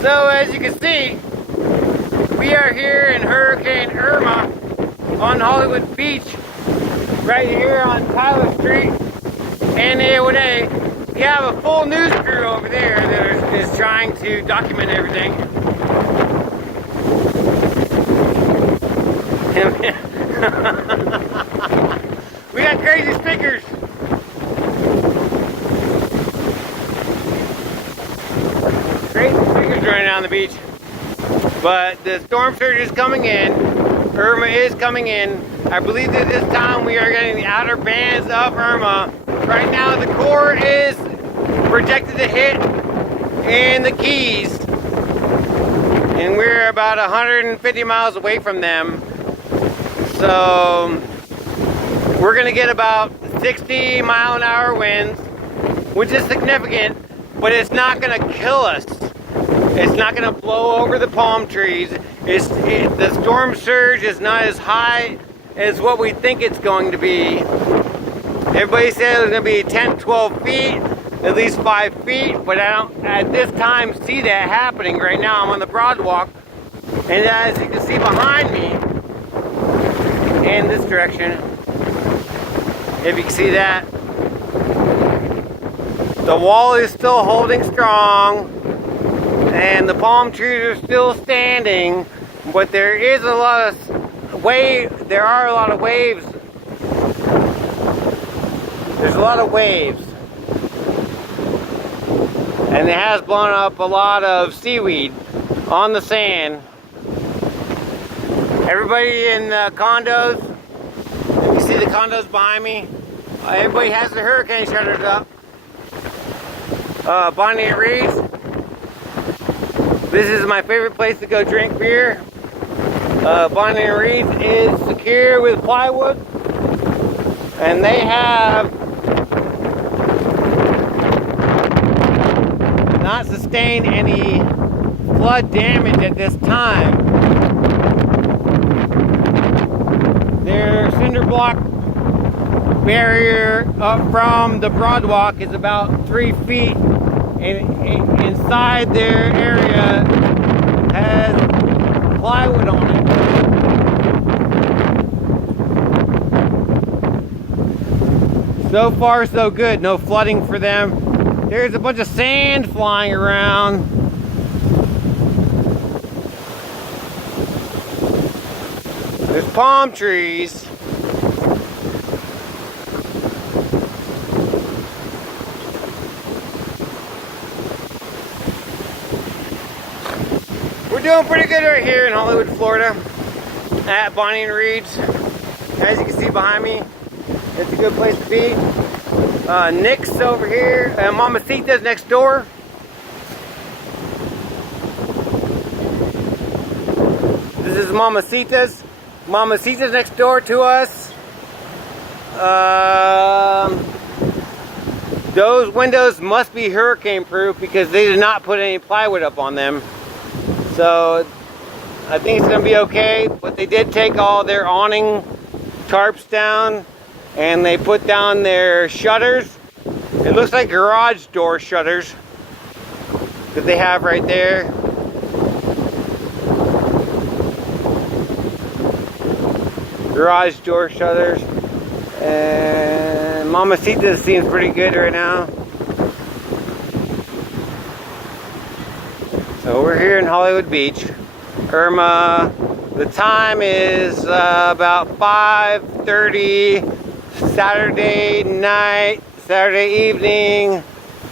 So as you can see, we are here in Hurricane Irma on Hollywood Beach, right here on Tyler Street and A1A. We have a full news crew over there that is trying to document everything. We got crazy stickers. Crazy stickers running down the beach. But the storm surge is coming in. Irma is coming in. I believe that this time we are getting the outer bands of Irma. Right now the core is projected to hit in the Keys. And we're about 150 miles away from them. So we're gonna get about 60-mile-an-hour winds, which is significant, but it's not gonna kill us. It's not gonna blow over the palm trees. The storm surge is not as high as what we think it's going to be. Everybody said it was gonna be 10, 12 feet, at least 5 feet, but I don't at this time see that happening. Right now I'm on the Broadwalk, and as you can see behind me, in this direction, if you can see that, the wall is still holding strong and the palm trees are still standing, but there is a lot of there are a lot of waves. There's a lot of waves, and it has blown up a lot of seaweed on the sand. Everybody in the condos, you see the condos behind me, everybody has their hurricane shutters up. Bonnie and Reed's. This is my favorite place to go drink beer. Bonnie and Reed's is secure with plywood, and they have not sustained any flood damage at this time. Their cinder block barrier up from the Broadwalk is about 3 feet, and inside their area has plywood on it. So far so good, no flooding for them. There's a bunch of sand flying around. There's palm trees. We're doing pretty good right here in Hollywood, Florida, at Bonnie and Reed's. As you can see behind me, it's a good place to be. Nick's over here, and Mamacita's next door. This is Mamacita's. Mamacita's next door to us. Those windows must be hurricane proof because they did not put any plywood up on them. So I think it's gonna be okay, but they did take all their awning tarps down and they put down their shutters. It looks like garage door shutters that they have right there. Garage door shutters, and Mamacita seems pretty good right now. So we're here in Hollywood Beach. Irma, the time is about 5:30 Saturday night, Saturday evening.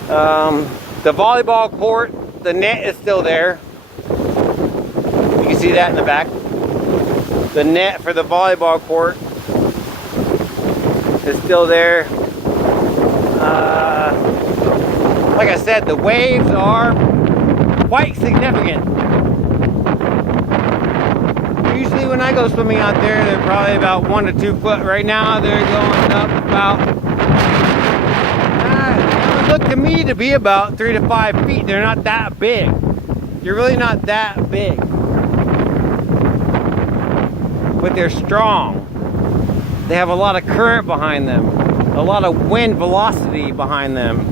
The volleyball court, the net is still there. You can see that in the back. The net for the volleyball court is still there. Like I said, the waves are quite significant. Usually when I go swimming out there, they're probably about 1 to 2 foot. Right now, they're going up about, it looked to me to be about 3 to 5 feet. They're not that big. You're really not that big. But they're strong. They have a lot of current behind them, a lot of wind velocity behind them.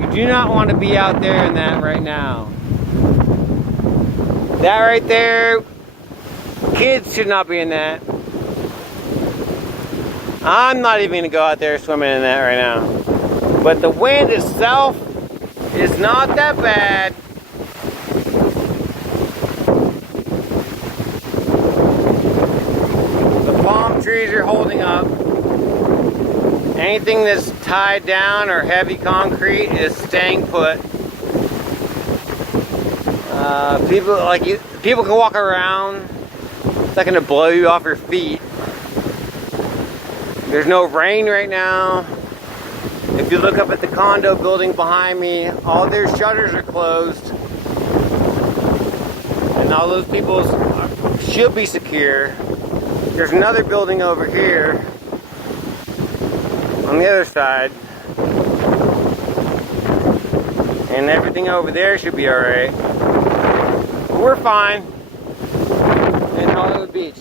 You do not want to be out there in that right now. That right there, kids should not be in that. I'm not even going to go out there swimming in that right now. But the wind itself is not that bad. The palm trees are holding up. Anything that's tied down or heavy concrete is staying put. People can walk around. It's not going to blow you off your feet. There's no rain right now. If you look up at the condo building behind me, all their shutters are closed. And all those people should be secure. There's another building over here on the other side. And everything over there should be alright. We're fine in Hollywood Beach.